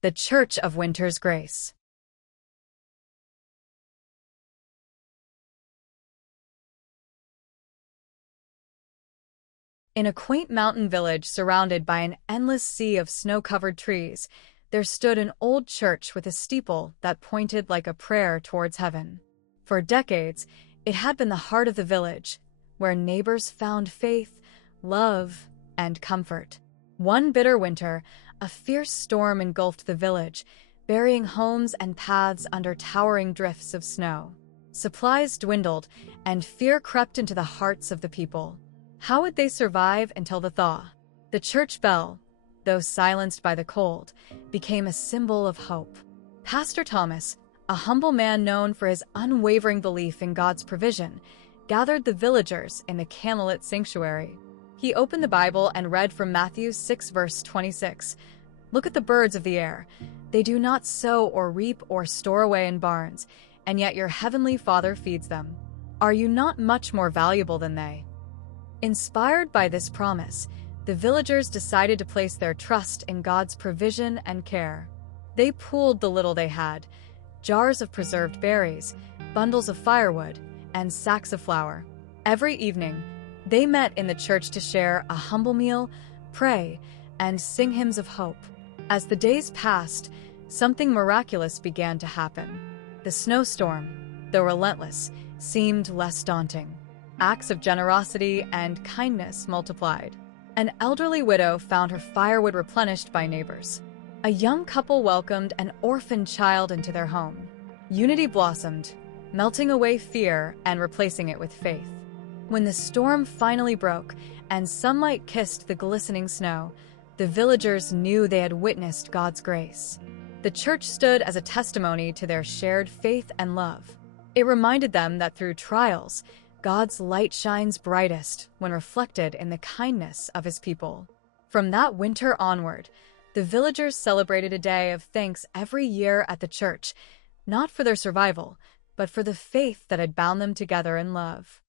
The Church of Winter's Grace. In a quaint mountain village surrounded by an endless sea of snow-covered trees, there stood an old church with a steeple that pointed like a prayer towards heaven. For decades, it had been the heart of the village, where neighbors found faith, love, and comfort. One bitter winter, a fierce storm engulfed the village, burying homes and paths under towering drifts of snow. Supplies dwindled, and fear crept into the hearts of the people. How would they survive until the thaw? The church bell, though silenced by the cold, became a symbol of hope. Pastor Thomas, a humble man known for his unwavering belief in God's provision, gathered the villagers in the candlelit sanctuary. He opened the Bible and read from Matthew 6 verse 26. "Look at the birds of the air. They do not sow or reap or store away in barns, and yet your heavenly Father feeds them. Are you not much more valuable than they?" Inspired by this promise, the villagers decided to place their trust in God's provision and care. They pooled the little they had: jars of preserved berries, bundles of firewood, and sacks of flour. Every evening, they met in the church to share a humble meal, pray, and sing hymns of hope. As the days passed, something miraculous began to happen. The snowstorm, though relentless, seemed less daunting. Acts of generosity and kindness multiplied. An elderly widow found her firewood replenished by neighbors. A young couple welcomed an orphaned child into their home. Unity blossomed, melting away fear and replacing it with faith. When the storm finally broke and sunlight kissed the glistening snow, the villagers knew they had witnessed God's grace. The church stood as a testimony to their shared faith and love. It reminded them that through trials, God's light shines brightest when reflected in the kindness of his people. From that winter onward, the villagers celebrated a day of thanks every year at the church, not for their survival, but for the faith that had bound them together in love.